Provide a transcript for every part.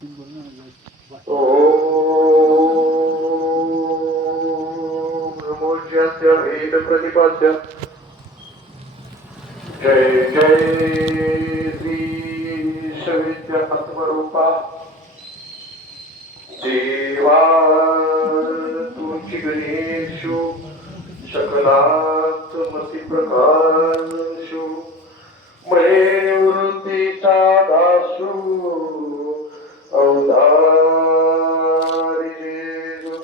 ब्रह्मोज्यस्य भेद प्रतिपाद्य जय जय श्री विद्या आत्मरूपा देवा तुझी गणेशु सकलात्मसी प्रकाशु मये निवृत्तीचा दासु अवधारी जेजु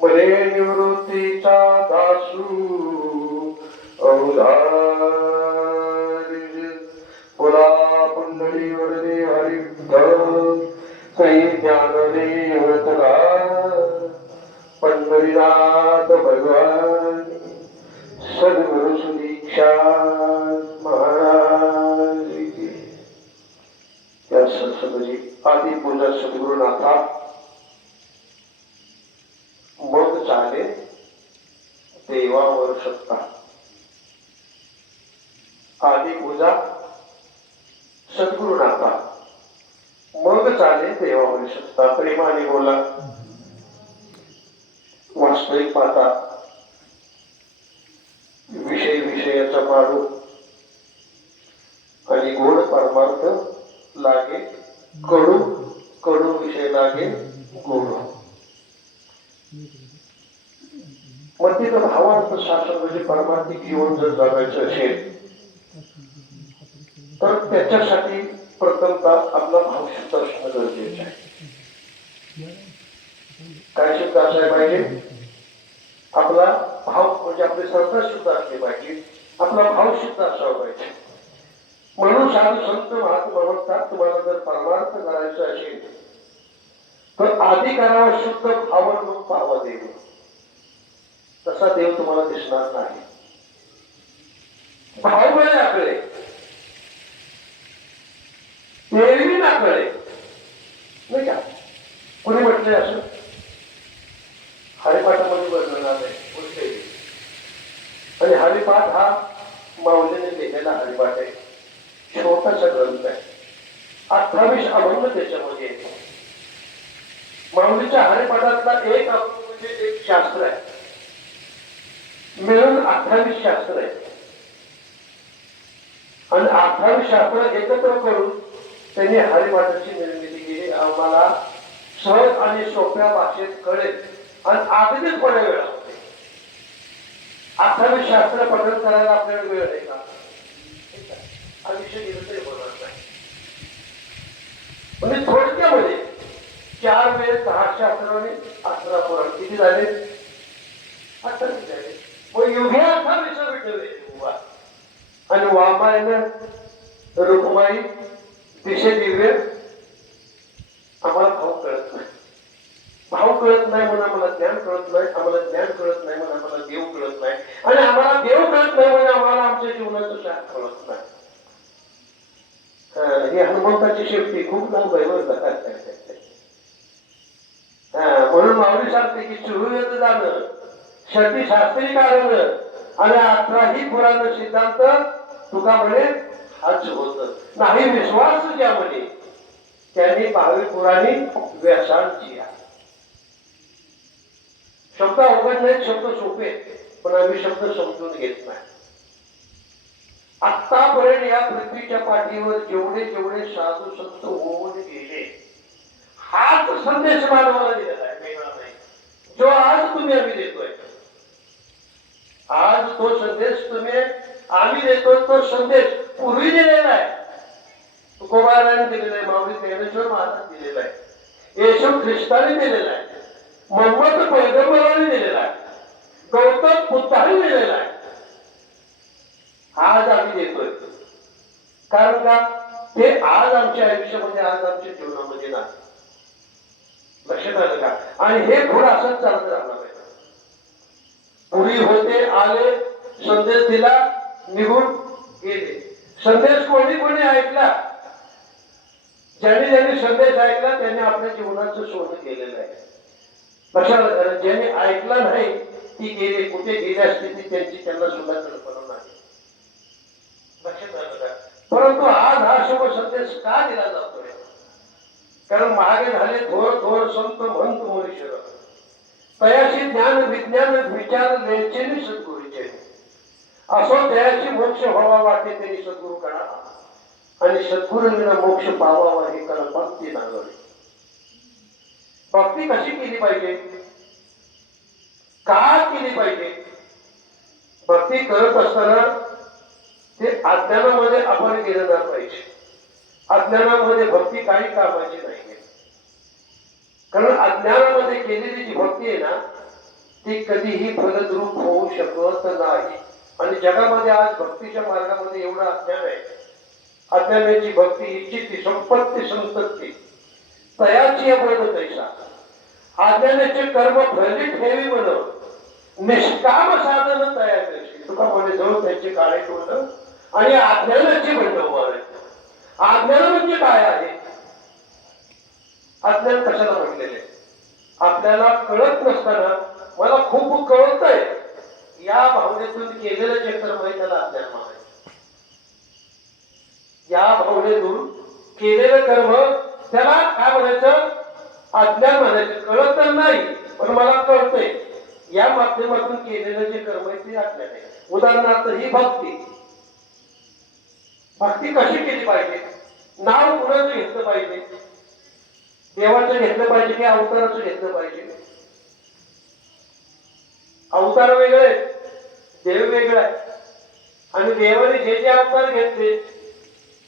मये निवृत्तीचा दासु अवधारी बोला पुंडली वरदे हरि सई ज्ञानदेव तगा पंढरीनाथ भगवान सद्गुरु सुदीक्षा महाराज की या सत्संगजी आदि पूजा सद्गुरुनाथा मग चाले देवावर सत्ता आदि पूजा सद्गुरुनाथा मग चाले देवावर सत्ता प्रेमाने बोला वास्तविक पाहता विषय विषयाचा पाडू आणि गोड परमार्थ लागे कडू कडू विषय लागे गोड मग तिथं भावार्थ शास्त्र म्हणजे परमार्थिक जीवन जर जगायचं असेल तर त्याच्यासाठी प्रथमतः आपला भाव शुद्ध असणं गरजेचं आहे. काय शुद्ध असायला पाहिजे? आपला भाव म्हणजे आपले श्रद्धा शुद्ध असली पाहिजे, आपला भाव शुद्ध असावा पाहिजे. म्हणून साधू संत महात्मा म्हणतात तुम्हाला जर परमार्थ करायचं असेल तर आधी करावा शुद्ध भाव मग पाहावा देव. तसा देव तुम्हाला दिसणार नाही. भाव वेळ आकडे एरवी नाकडे नाही का? कोणी म्हटलंय असं हरिपाठामध्ये वर्णनात आहे. आणि हरिपाठ हा माऊलीने लिहिलेला हरिपाठ आहे. छोटासा ग्रंथ आहे. 28 अभंग त्याच्यामध्ये येतो. माऊलीच्या हरिपाठातला एक अभंग म्हणजे एक शास्त्र आहे. मिळून 28 शास्त्र आहे. आणि 28 शास्त्र एकत्र करून त्यांनी हरिपाठाची निर्मिती केली. आम्हाला सहज आणि सोप्या भाषेत कळेल आणि अगदी थोड्या वेळामध्ये 28 शास्त्र पठण करायला आपल्याला वेळ आहे का? हा विषय गेला तरी होणार नाही. म्हणजे थोडक्यामध्ये 4 वेळ 10 शास्त्र आणि 18 पुराण किती झाले? 28 झाले. मग एवढे 28 भेटले आणि वामायन रुक्माई दिशे दिव्य आम्हाला भाव कळत नाही. भाव कळत नाही म्हणून आम्हाला ज्ञान कळत नाही. आम्हाला ज्ञान कळत नाही म्हणून आम्हाला देव कळत नाही. आणि आम्हाला देव कळत नाही म्हणून आम्हाला आमच्या जीवनाचं शास्त्र कळत नाही. ही हनुमंताची शेवटी खूप लांब आहे. म्हणून माऊली सांगते की सुरुवात जाणं शेवटी शास्त्री कारण आणि 18ही पुराण सिद्धांत तुका म्हणे हाच होत नाही. विश्वास ज्या म्हणे त्यांनी 22 पुराणी व्यासांची. शब्द अवघड नाहीत, शब्द सोपे, पण आम्ही शब्द समजून घेत नाही. आतापर्यंत या पृथ्वीच्या पाठीवर जेवढे जेवढे साधू संत होऊन गेले हाच संदेश मानवाला दिलेला आहे, वेगळा नाही. जो आज तुम्ही आम्ही देतोय, आज तो संदेश तुम्ही आम्ही देतो. तो संदेश पूर्वी दिलेला आहे. तुकोबाराने दिलेला आहे, माऊली ज्ञानेश्वर महाराज दिलेला आहे, येशू ख्रिस्ताने दिलेला आहे, मोहम्मद पैगंबराने दिलेला आहे, गौतम बुद्धाने दिलेला आहे. आज आम्ही देतोय. कारण का? ते आज आमच्या आयुष्यामध्ये, आज आमच्या जीवनामध्ये नाही. लक्षात आलं का? आणि हे पुढे असंच चालत राहणार आहे. पूर्वी होते, आले, संदेश दिला, निघून गेले. संदेश कोणी कोणी ऐकला? ज्यांनी ज्यांनी संदेश ऐकला त्यांनी आपल्या जीवनाचं सोनं केलेलं आहे. लक्षात आलं? ज्यांनी ऐकला नाही ती गेले. कुठे गेली असते ती त्यांची त्यांना सुद्धा कल्पना नाही. लक्षात आलं का? परंतु आज हा शुभ संदेश का दिला जातोय? कारण मागे झाले थोर थोर संत म्हणत मनुष्य तयाशी ज्ञान विज्ञान विचार लेचेनी सद्गुरूचे असो तयाशी मोक्ष व्हावा वाटे त्यांनी सद्गुरू करा आणि सद्गुरूंना मोक्ष पावावा हे कल्पना नागवली. भक्ती कशी केली पाहिजे, का केली पाहिजे? भक्ती करत असताना ते अज्ञानामध्ये आपण गेलं जात पाहिजे. अज्ञानामध्ये भक्ती काही कामाची नाही. कारण अज्ञानामध्ये केलेली जी भक्ती आहे ना ती कधीही फलद्रूप होऊ शकत नाही. आणि जगामध्ये आज भक्तीच्या मार्गामध्ये एवढं अज्ञान आहे. अज्ञानाची भक्ती इच्छिती संपत्ती संतती तयाची अपरत तैसा अज्ञानाचे कर्म फली ठेवी म्हणून निष्काम साधन तयार करशी. तुका म्हणे जवळ त्यांचे काळे तोंड आणि अज्ञानाची बंड उभारले. अज्ञान म्हणजे काय आहे? अज्ञान कशाला म्हटलेले? आपल्याला कळत नसताना मला खूप कळतंय या भावनेतून केलेलं जे कर्म आहे त्याला अज्ञान म्हणायचं. या भावनेतून केलेलं कर्म त्याला काय म्हणायचं? अज्ञान म्हणायचं. कळत तर नाही पण मला कळतंय या माध्यमातून केलेलं जे कर्म आहे ते अज्ञान आहे. उदाहरणार्थ ही भक्ती. भक्ती कशी केली पाहिजे? नाव कुणाचं घेतलं पाहिजे? देवाचं घेतलं पाहिजे की अवताराचं घेतलं पाहिजे? अवतार वेगळे, देव वेगळा आहे. आणि देवाने जे जे अवतार घेतले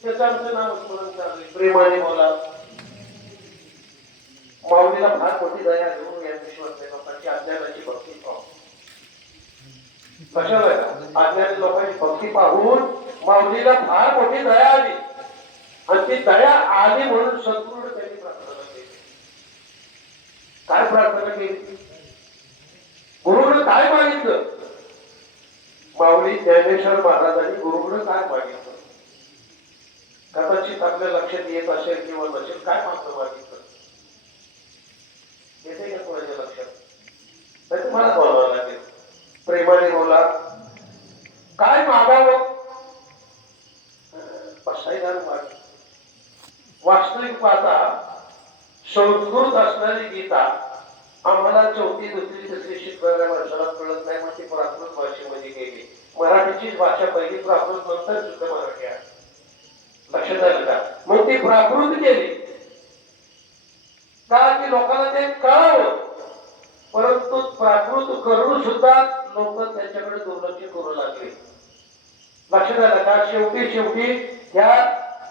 त्याचं आमचं नाव स्मरण चालू आहे. प्रेमाने बोला, माऊलीला फार मोठी दया घेऊन या विश्वासल्या लोकांची अज्ञानाची भक्ती पाहू. कशाला अज्ञानी लोकांची भक्ती पाहून माऊलीला फार मोठी दया आली आणि ती दया आली म्हणून सद्गुरू त्यांनी प्रार्थना केली. काय प्रार्थना केली? गुरुनं काय मागितलं? माऊली ज्ञानेश्वर महाराजांनी गुरुनं काय मागितलं? कदाचित आपल्या लक्षात येत असेल किंवा नसेल. काय मागितलं? येते का कोणाच्या लक्षात? तर तुम्हाला बोलावं लागेल. प्रेमाने बोला. काय मागावं? पसायदार माग. वास्तविक पाहता संस्कृत असणारी गीता आम्हाला चौथी दुसरी तिसरी शिकणाऱ्या माणसाला कळत नाही. मग ती प्राकृत भाषेमध्ये गेली. मराठीचीच भाषा पहिली, प्राकृत नंतर शुद्ध मराठी आहे. लक्षात आलं का? मग ती प्राकृत गेली का की लोकांना ते कळावं. परंतु प्राकृत करून सुद्धा लोक त्यांच्याकडे दुर्लक्ष करू लागले. लक्षात आलं का? शेवटी ह्या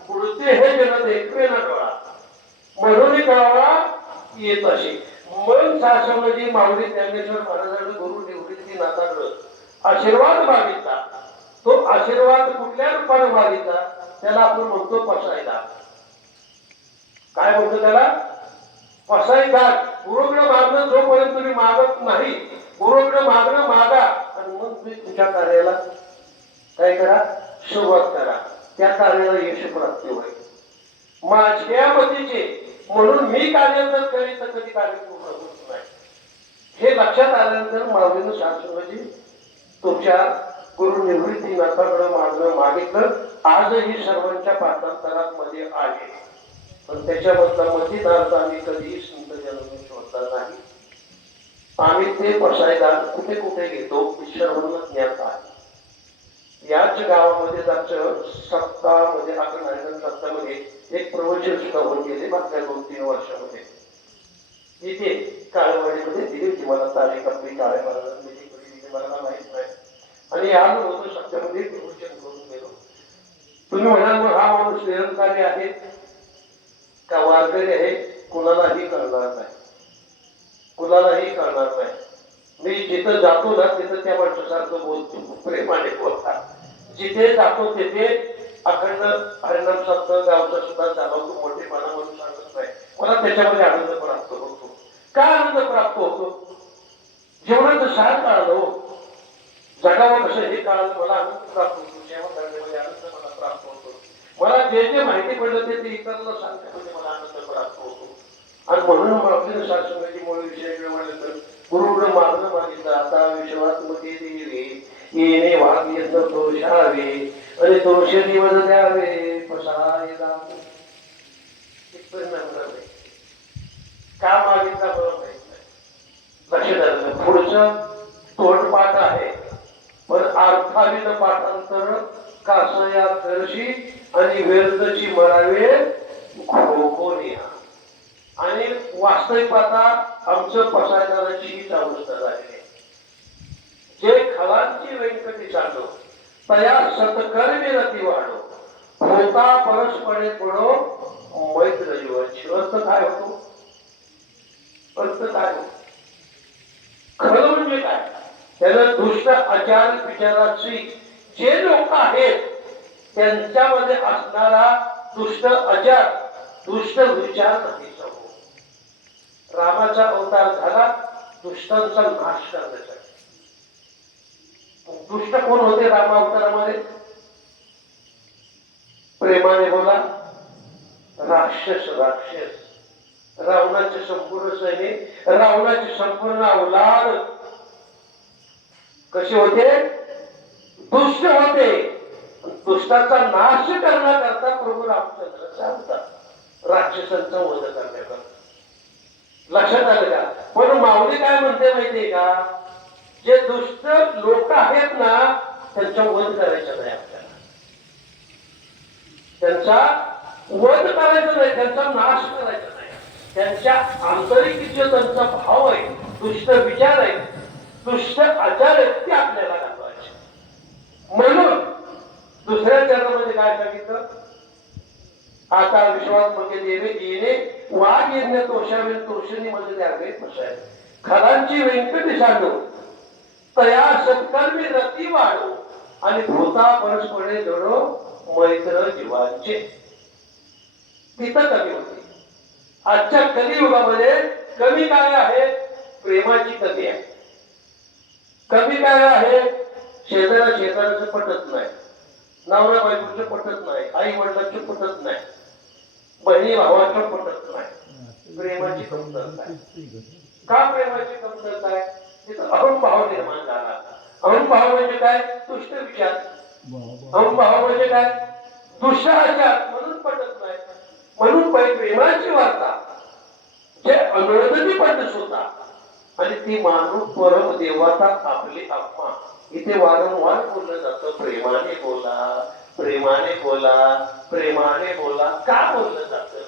पुढचे हे जगत एकवे ना कळा म्हणून कळावा येत असे. मन शासनाची माऊली ज्ञानेश्वर महाराजांनी गुरु निवृत्ती नाथाकडे आशीर्वाद मागितला. तो आशीर्वाद कुठल्या रूपाने मागितला त्याला आपण म्हणतो पसायदा. काय म्हणतो त्याला? पसायदा. गुरुकडे मागणं जोपर्यंत तुम्ही मागत नाही, गुरुकडे मागणं मागा आणि मग तुम्ही तुमच्या कार्याला काय करा? सुरुवात करा. त्या कार्याला यश प्राप्ती होईल. माझ्या मतीचे म्हणून मी कार्य जर करीत तर कधी कार्य पूर्ण होत नाही. हे लक्षात आल्यानंतर माऊलीनं शास्त्रजी तुमच्या गुरु निवृत्ती नाथाकडे मागणं मागितलं. आजही सर्वांच्या पाठांतरात मध्ये आहे. पण त्याच्याबद्दल मतीदार्थ आम्ही कधीही संत जन्म शोधला नाही. आम्ही ते पसायदान कुठे कुठे घेतो सर्वांना ज्ञात आहे. याच गावामध्ये जायचं सप्ताहामध्ये आपण सप्ताहामध्ये एक प्रवचन सुद्धा होत गेले मागच्या 2-3 वर्षामध्ये. इथे काळवाडीमध्ये दिली होती मला तारीख आपली काळे महाराजांनी मला माहित नाही. आणि आलो होतो सप्त्यामध्ये प्रवचन करून गेलो. तुम्ही म्हणाल मग हा माणूस निरंकारी आहे का वारकरी आहे? कुणालाही कळणार नाही. कुणालाही कळणार नाही. मी जिथं जातो ना तिथं त्या माणसासारखं बोलतो, प्रेमाने बोलता. जिथे जातो तिथे अखंड हरिनाम सप्ताह गावचा सुद्धा चालवतो. मोठेपणा म्हणून सांगत नाही. मला त्याच्यामध्ये आनंद प्राप्त होतो. काय आनंद प्राप्त होतो? जीवनाचं सार काढलो जगावं कसं हे काळात मला आनंद प्राप्त होतो. जेव्हा करण्यामध्ये आनंद मला प्राप्त होतो. मला जे जे माहिती पडलं ते इतरांना सांगण्यामध्ये मला आनंद प्राप्त होतो. आणि म्हणून आपल्या शास्त्राची मूळ विषय म्हटलं गुरुकडे मागणं मागितलं. आता विश्वासमध्ये देवे येणे वागेत दोषावे आणि दोष दिवस द्यावे पसायदा. परिणाम झाले. आणि व्यर्थची मरावे खोकोनिया. आणि वास्तविक पाहता आमचं पसायदाराची हीच अवस्था झालेली आहे. जे खलांची व्यंकटी साठो तया सतकर्मी रती वाढो होता परस्परे पडो मैत्र जीवाची. अर्थ काय होतो? अर्थ काय होतो? खरं म्हणजे काय? त्याला दुष्ट आचार विचाराची जे लोक आहेत त्यांच्यामध्ये असणारा दुष्ट आचार दुष्ट विचार नाही समोर. रामाचा अवतार झाला दुष्टांचा नाश करण्यासाठी. दुष्ट कोण होते रामा अवतारामध्ये? प्रेमाने बोला, राक्षस. रावणाचे संपूर्ण सैनिक, रावणाची संपूर्ण अवलाद कसे होते? दुष्ट होते. दुष्टाचा नाश करण्याकरता प्रभू रामचंद्राचा अवतार राक्षसांचा वध करण्याकरता. लक्षात आलं का? पण माऊली काय म्हणते माहितीये का? जे दुष्ट लोक आहेत ना त्यांचा वध करायचा नाही आपल्याला. त्यांचा वध करायचा नाही, त्यांचा नाश करायचा नाही. त्यांच्या आंतरिक जो त्यांचा भाव आहे, दुष्ट विचार आहे, दुष्ट आचार आहेत ते आपल्याला घालवायचे. म्हणून दुसऱ्या चरणामध्ये काय सांगितलं? आता विश्वात्मके देवे येणे वाघ येणे तोषावेल तोषणी मध्ये द्यावे बसाय खरांची व्यंकटी सांडो तया सत्कर्मी रती वाढो आणि भूता परस्परे जोडो मैत्र जीवांचे. तिथं कमी होती. आजच्या कलियुगामध्ये कमी काय आहे? प्रेमाची कमी आहे. कमी काय आहे? शेजाराचं पटत नाही, नवरा बायकोचं पटत नाही, आई वडिलांचं पटत नाही, बहिणी भावाचं पटत नाही. प्रेमाची कमतरता आहे. का प्रेमाची कमतरता आहे? तिथं अहंभाव निर्माण झाला. अहंभाव म्हणजे काय? दुष्ट विचार. अहंभाव म्हणजे काय? दुष्ट आचार. म्हणून पटत नाही. म्हणून प्रेमाची वार्ता जे अनोळखी पद्धत होता आणि ती मानव परम देवता आपली आत्मा. इथे वारंवार बोललं जातं प्रेमाने बोला, प्रेमाने बोला, प्रेमाने बोला. का बोललं जातं?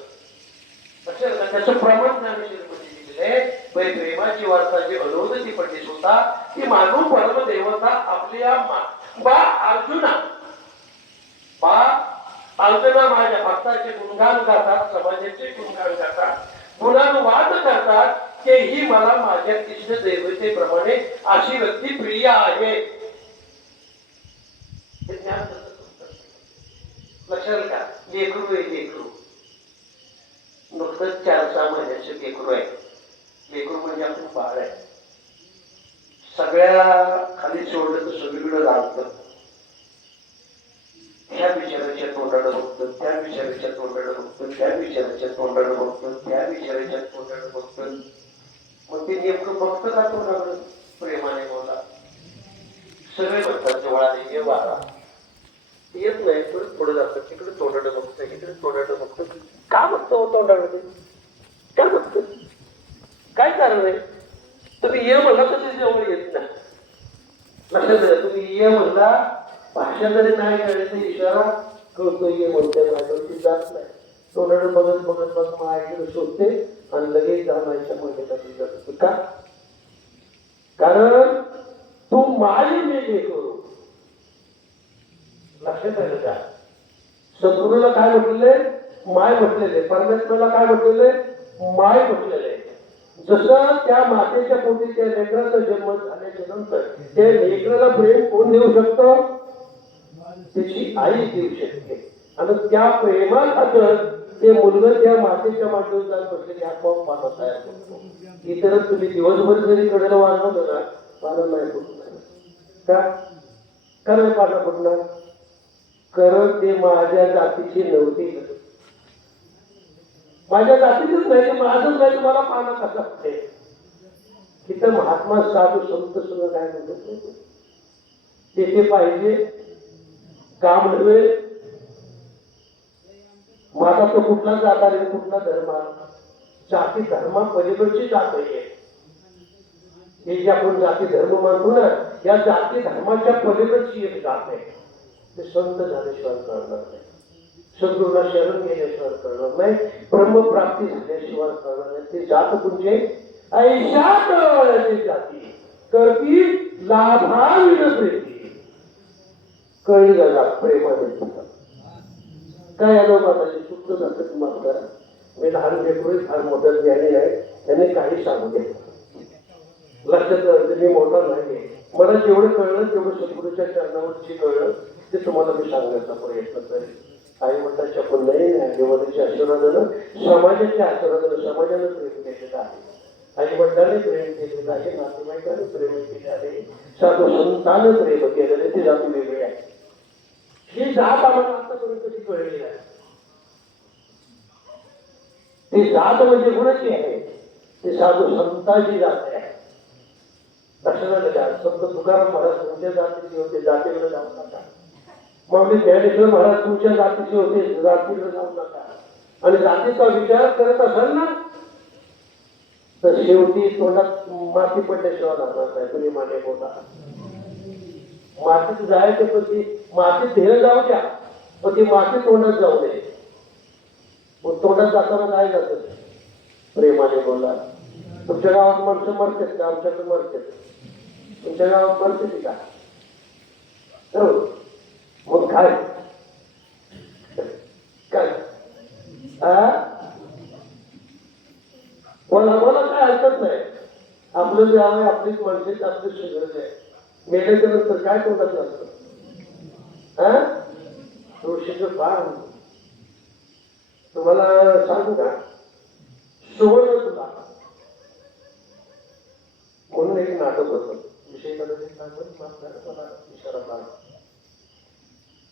त्याचं प्रमाण ज्ञानेश्वरीमध्ये दिलेलं आहे. प्रेमाची वार्ता जी अनोळखी पद्धत होता ती मानव परम देवता आपली आत्मा. बा अर्जुना माझ्या भक्ताचे गुणगान गातात, समाजाचे गुणगान गातात, गुणानुवाद करतात की ही मला माझ्या इष्ट देवतेप्रमाणे अशी व्यक्ती प्रिय आहे. लक्षात का? लेकरू आहे, लेकरू नुकतंच 4-6 महिन्याचे लेकरू आहे. लेकरू म्हणजे आपण बाळ आहे. सगळ्या खाली सोडलं तर सगळीकडे लागतं. ह्या बिचाराच्या तोंडाला बघतो, त्या बिचाराच्या तोंडाला बघतो, त्या बिचाराच्या तोंडाला बघतो, त्या बिचाराच्या तोंडाला बघतो. मग ते नेमकं बघतं का तोंडाकडे? प्रेमाने बोला. सगळे म्हणतात जवळाने ये वारा येत नाही, परत पुढे जातात. तिकडे तोंडाला बघतं, इकडे तोंडाला बघतं. का बघतो तोंडाकडे? काय बघतं? काय कारण आहे? तुम्ही ये म्हणला तर ते जवळ येत नाही. लक्षात द्या, तुम्ही ये म्हणला भाषा जरी नाही कळली तर इशारा कळतो. ये म्हणते माझ्यावरती जात नाही. तोंडाकडे बघत बघत बघ माझ्याकडे शोधते आणि लगेच जाण्याच्या मध्ये जातो. का? कारण तू माझी मी करू. लक्षात आलं का? सद्गुरूला काय म्हटलेले? माय म्हटलेले. परमेश्वराला काय म्हटलेले? माय म्हटलेले. जसं त्या मातेच्या पोटी त्या लेकराचा जन्म झाल्याच्या नंतर त्या लेकराला प्रेम कोण देऊ शकतो? त्याची आई देऊ शकते. आणि त्या प्रेमाखातर ते मुलगा त्या मातेच्या मातेवर जात बसलेले आपोआप पानं तयार करतो. इतर तुम्ही दिवसभर जरी कडेला वाजवलं ना पानं नाही फुटणार. का? कारण पानं फुटणार? कारण ते माझ्या जातीची नव्हती. माझ्या जातीतच नाही, माझंच नाही, तुम्हाला पानं कसं असते? तिथं महात्मा साधू संत सुद्धा काय म्हणतात? तेथे पाहिजे काम नव्हे. माझा तो कुठला जात आहे, कुठला धर्म? जाती धर्मा पलीकडची जात आहे. हे जे आपण जाती धर्म मानतो ना, या जाती धर्माच्या पलीकडची एक जात आहे. ते संत ज्ञानेश्वर करणार नाही. सद्गुरूला शरण गेल्याशिवाय कळणार नाही, ब्रह्मप्राप्ती झाल्याशिवाय कळणार नाही. ते जात तुमचे ऐशात जाती करती लाभाविण प्रीती. कळली जागा प्रेमाने काय या लोकांची चुकतं जातं माफ करा. मी लहान लेकरू फार मोठं ज्ञानी आहे, त्यांनी काही सांगू द्या. लक्षात मी मोठा नाही, मला जेवढं कळलं तेवढं सद्गुरूच्या चरणावरची कळलं ते तुम्हाला मी सांगण्याचा प्रयत्न करेन. आई वडिलांच्या पण नाही, देवाच्या आशीर्वादानं, समाजाच्या आशीर्वादानं, समाजानं प्रेम केलेलं आहे. आई वडिलांनी प्रेम केलेलं आहे, नातेवाईकांनी प्रेम केले आहे, साधू संतांनी प्रेम केलेले. ती जाती वेगळी आहे. ही जात आम्हाला आतापर्यंत कधी कळलेली आहे. ती जात म्हणजे गुणाची आहे, ती साधू संतांची जात आहे. लक्षात द्या. संत तुकाराम महाराज तुमच्या जातीचे होते, जातीकडे जाऊ नका. मग ज्ञानेश्वर महाराज तुमच्या जातीचे होते, जातीकडे जाऊ नका. आणि जातीचा विचार करत असाल ना तर शेवटी तोंडात माती पडल्याशिवाय लागणार नाही. तुम्ही माने बोला. मातीत जायचं पण ती मातीत ध्येय जाऊ द्या, पण ती माती तोंडात जाऊ नये. मग तोंडात जाताना काय जातं? प्रेमाने बोला. तुमच्या गावात माणसं मरतात का? आमच्याकडे मरतात. तुमच्या गावात मरते का? मग काय काय मला काय हरकत नाही. आपलं जे आहे, आपलीच माणसे, आपली शिकत आहे. मेल्याच्या नंतर काय तोंडाचं असतं? तुळशीचं पान. तुम्हाला सांगू का, सुवर्ण तुला म्हणून एक नाटक होतं. विषय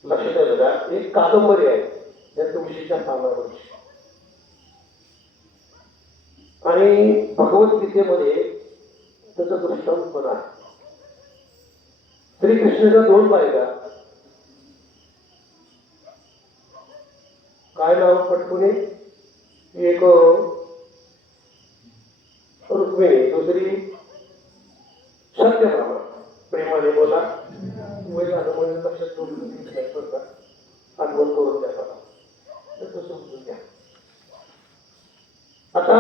लक्षात आहे बघा. एक कादंबरी आहे त्या तुळशीच्या पानावरची. आणि भगवद्गीतेमध्ये त्याचा दृष्टांत पण आहे. श्रीकृष्णाच्या 2 बायका, काय नाव पटकुनी, एक रुक्मिणी, दुसरी सत्यभामा. प्रेमाने बोला. वय झालं म्हणजे लक्षात ठेवून आठवण करून द्या मला, तसं समजून द्या. आता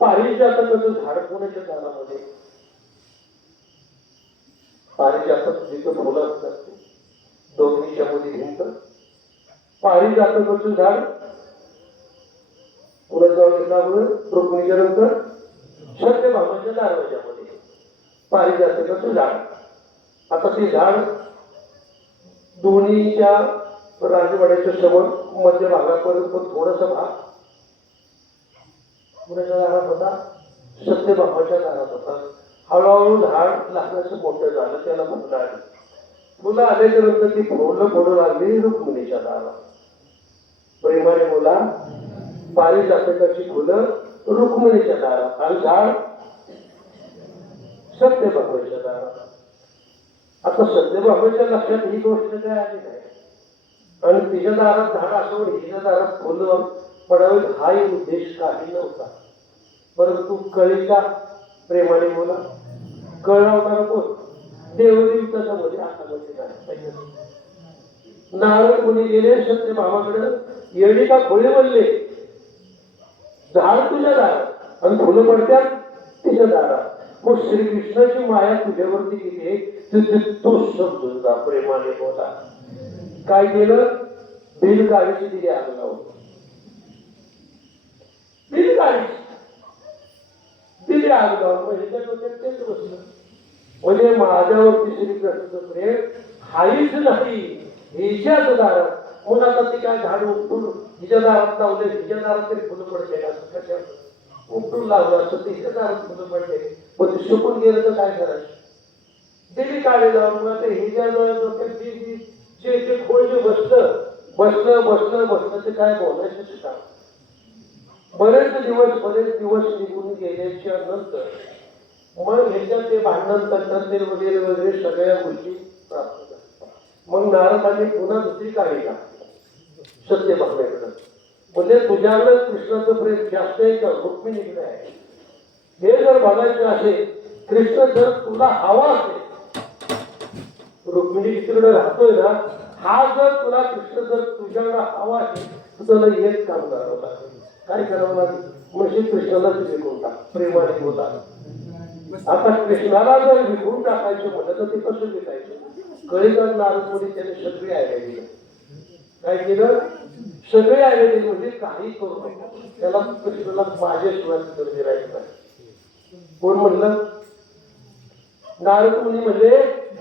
पारिजातकाचं झाड कोणाच्या दारामध्ये? पारिजातक जिथं फुलं असतात दोघीच्या मध्ये भिंत. पारिजातकाचं झाड कुणाच्या घेतल्यामुळे रुक्मिणीच्या नंतर सत्यभामाच्या दरवाजामध्ये पारिजातकाचं झाड. आता ते झाड दोन्हीच्या राजवाड्याच्या समोर मध्य भागापर्यंत थोडासा भाग कुणाच्या दारात होता? सत्यभामाच्या दारात होता. हळूहळू झाड लहानसं मोठं झालं, त्याला फुलं आली. फुलं आल्याच्या नंतर ती फुलं पडू लागली रुक्मिणीच्या दारात. प्रेमाने बोला. पारिजातकाची फुलं रुक्मिणीच्या दारात आणि झाड सत्यभामेच्या दारात. आता सत्यभामेच्या लक्षात ही गोष्ट काय आली नाही, आणि तिच्या दारात झाड असावं, हिच्या दारात फुलं पडावे हाही उद्देश काही नव्हता. परंतु कळीचा, प्रेमाने बोला, कळवणारा कोण? देवदेवताच्या मध्ये हातामध्ये नाही. नारळ कोणी गेले सत्यभामाकडे, येडी का खोळी बोलले, झाड तुझ्या दारात आणि फुलं पडतात तिच्या दारात. मग श्रीकृष्णाची माया तुझ्यावरती किती आहे तो समजून जा. प्रेमाने बोला. काय केलं? बिलगाडीची दिली आग लावून. बिलगाडीची दिली आग लावून. म्हणजे डोक्यात तेच बसलं, म्हणजे माझ्यावरती श्रीकृष्णाचं प्रेम हाईच नाही हिच्याच दारात. म्हणून आता ती काय झाड उपटून हिच्या दारात लावले, हिच्या दारात तरी फुलं पडले असं कशा उपटून लावलं असतं, तिच्या दारात फुलं पडले. पण ते सुकून गेलं तर काय करायचं? दिली काढे लावून. मग ते हिच्या डोक्यात जे खोळ जे बसलं ते काय बोलायचं शिका. बरेच दिवस निघून गेल्याच्या नंतर मग ह्याच्यात ते भांडण करतात ते वगैरे सगळ्या गोष्टी प्राप्त झाल्या. मग नारदाने पुन्हा दुसरी काढी टाकली सत्यभामेकडं. म्हणजे तुझ्याकडे कृष्णाचं प्रेम जास्त आहे का रुक्मिणीकडे आहे? हे जर बघायचं असेल, कृष्ण जर तुला हवा असेल, रुक्मिणी तिकडे राहतोय ना, हा जर तुला कृष्ण जर तुझ्याकडे हवा असेल तर तुला एक काम करावं लागेल. काय करावं लागेल? म्हणजे कृष्णाला तुझे विकून टाक, प्रेमाने बोला. आता कृष्णाला जर विकून टाकायचं म्हटलं तर ते कसं विकायचं? कळीदार नारद मुनी त्याने सगळी आयडिया दिली. काय केलं? सगळे आयडिया दिली. म्हणजे काही करू नको, त्याला कृष्णाला माझ्याशिवाय गर्दी राहायचं नाही. कोण म्हणलं? नारद मुनी म्हणजे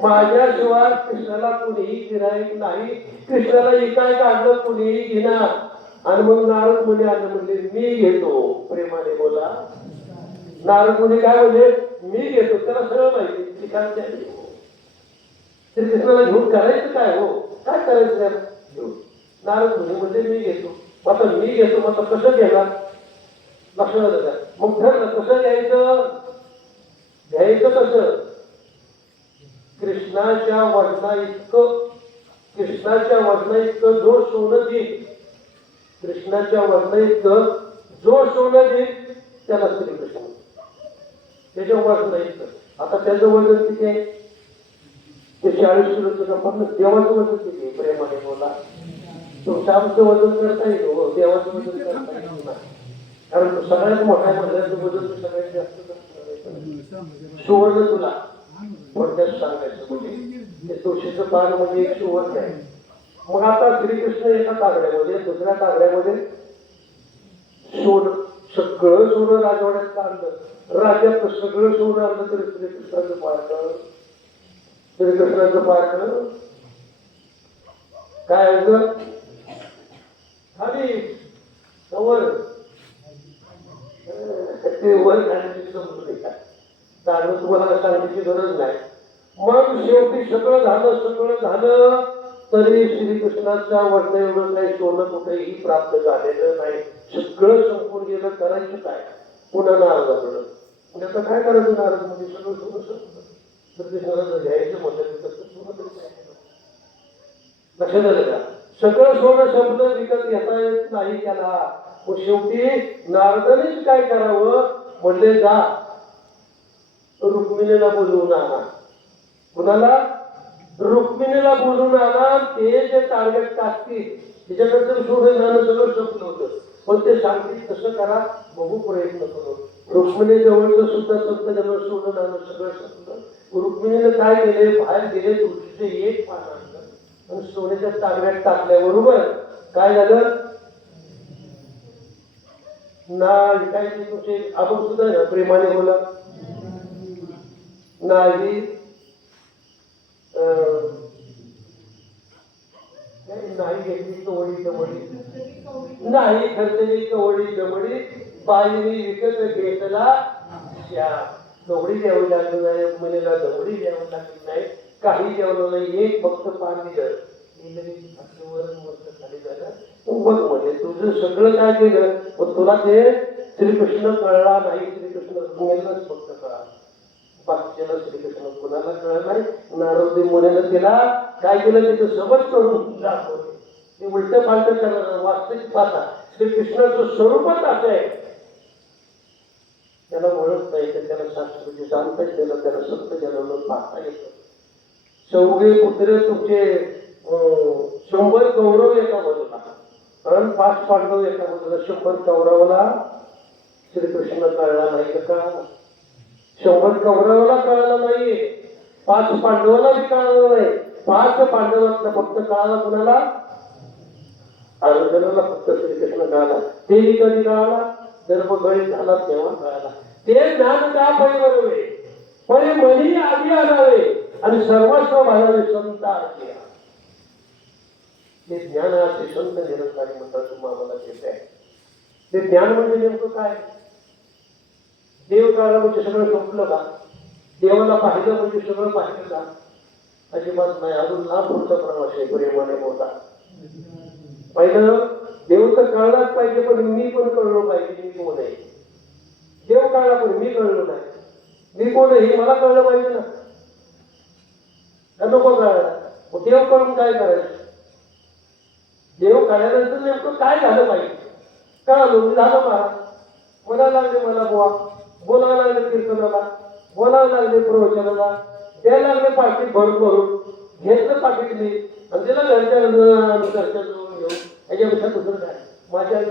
माझ्याशिवाय कृष्णाला कुणीही गिराईक नाही, कृष्णाला इकाय काढलं कुणीही घेणार. आणि मग नारद मुनी आलं म्हणजे मी घेतो, प्रेमाने बोला. नारद मुनी काय म्हणजे मी घेतो, त्याला सगळं माहिती. काय श्रीकृष्णाला घेऊन करायचं काय? हो काय करायचं त्याला घेऊन? नारद मुनी म्हणजे मी घेतो. आता मी घेतो, मग कसं घेणार? लक्षात आलं का? मग ठरलं कसं घ्यायचं. घ्यायचं कसं? कृष्णाच्या वजना इतकं, कृष्णाच्या वजना इतकं जो सोनं देईल, कृष्णाच्या वजना इतकं जो सोनं देईल त्याला श्रीकृष्ण. त्याच्या वजन इतकं. आता त्याचं वजन किती आहे? ते 40 किलो. पण देवाचं वजन किती आहे? प्रेमाने बोला. तुमचं आमचं वजन करता येईल हो, देवाचं वजन करता येईल ना. कारण तो सगळ्यात मोठा म्हणल्याचं वजन सगळ्यात जास्त सुवर्ण तुला थोडक्यात सांगायचं म्हणजे ते तुळशीचं पान म्हणजे एक सुवर्ण आहे. मग आता श्रीकृष्ण एका कागड्यामध्ये, दुसऱ्या कागड्यामध्ये सोनं, सगळं सोनं राजवाड्यात काढलं. राज्यात सगळं सोनं आणलं तरी श्रीकृष्णाचं पारखं, श्रीकृष्णाचं पारखं काय होतं? खाली वर ते वर खाण्याची समजून का कारण तुम्हाला सांगण्याची गरज नाही. मग शेवटी सगळं झालं तरी श्रीकृष्णाच्या वरनं एवढं काही सोनं कुठेही प्राप्त झालेलं नाही. सगळं संपून गेलं. करायचं काय? पुन्हा नारदाकडं. म्हणजे आता काय करायचं? नारद म्हणजे सगळं सोनं संपलं. श्रीकृष्णाला घ्यायचं म्हटलं तर सोनं लक्षात आलं का? सगळं सोनं संपलं, विकत घेता येत नाही त्याला. मग शेवटी नारदानेच काय करावं म्हणले, जा रुक्मिणीला बोलवून आणा. कुणाला? रुक्मिणीला बोलवून आणा. ते जे टार्गेट टाकतील त्याच्यानंतर सोडून जाणं सगळं संपलं होतं. पण ते सांगतील तसं करा, बघू प्रयत्न करू. रुक्मिणी जवळचं सुद्धा संत जवळ सोडून आणं सगळं संपलं. रुक्मिणीने काय केले? बाहेर गेले, तुळशीचे एक पान आणलं आणि सोन्याच्या तांब्यात टाकल्याबरोबर काय झालं? ना काय तुमचे आपण सुद्धा प्रेमाने बोला. नाही नाही घेतली कवडी कवडी, नाही खर्चली कवडी कवडी, बाईने विकत घेतला श्याम. कवडी द्यावी लागली नाही, मुलीला दवडी द्यावी लागली नाही, काही द्यावं नाही. एक फक्त पान दिलं, खाली झालं. बघ म्हणजे तुझं सगळं काय केलं, पण तुला ते श्रीकृष्ण कळला नाही. श्रीकृष्ण रुक्मिणीलाच फक्त कळा, बाकीच्याला श्रीकृष्ण कुणाला कळलं नाही. नारद मुनीनं तिला काय केलं? त्याचं समज करून दाखवलं. ते उलट पालट करणार. वास्तविक पाहता श्रीकृष्णाचं स्वरूपच असं आहे. त्याला ओळखता येतं, त्याला शास्त्र जाणता येतं, त्याला सत्य जन्म पाहता येतं. चौघे पुत्र तुमचे 100 कौरव एका बाजूला आणि 5 पांडव एका बाजूला. 100 कौरवाला श्रीकृष्ण कळला नाही का? 100 कौरवाला कळलं नाही, 5 पांडवाला बी कळलं नाही. 5 पांडवातला फक्त कळाला कुणाला? अर्जुनाला फक्त श्रीकृष्ण कळाला. तेही कधी कळाला? गर्भगळीत झाला तेव्हा कळाला. ते ज्ञान त्या परिवारे परी मनी आधी आणावे आणि सर्वस्व भागावे संत आधी. ते ज्ञान असे संत निरंकारी म्हणतात. तुम्हाला येत आहे ते ज्ञान म्हणजे नेमकं काय? देव काळा म्हणजे सगळं संपलं का? देवाला पाहिलं म्हणजे सगळं पाहिलं का? अजिबात नाही. अजून लांब पुढचा प्रवास आहे. प्रेमाने बोला. पहिलं देव तर कळलाच पाहिजे, पण मी पण कळलो पाहिजे मी कोण आहे. देव कळला पण मी कळलो नाही. मी कोण आहे हे मला कळलं पाहिजे ना. नको कळायला. मग देव कळून काय करायचं? देव कळल्यानंतर नेमकं काय झालं पाहिजे? कळालो मी झालं महाराज. बोलायला लागले मला बुवा, बोलायला लागले कीर्तनाला, बोलायला लागले प्रवचनाला, द्यायला लागले पाकिट भरून भरून. घेतलं पाकिट मी, आणि त्याला घरच्या जवळ घेऊन याच्यापेक्षा दुसरं काय माझ्या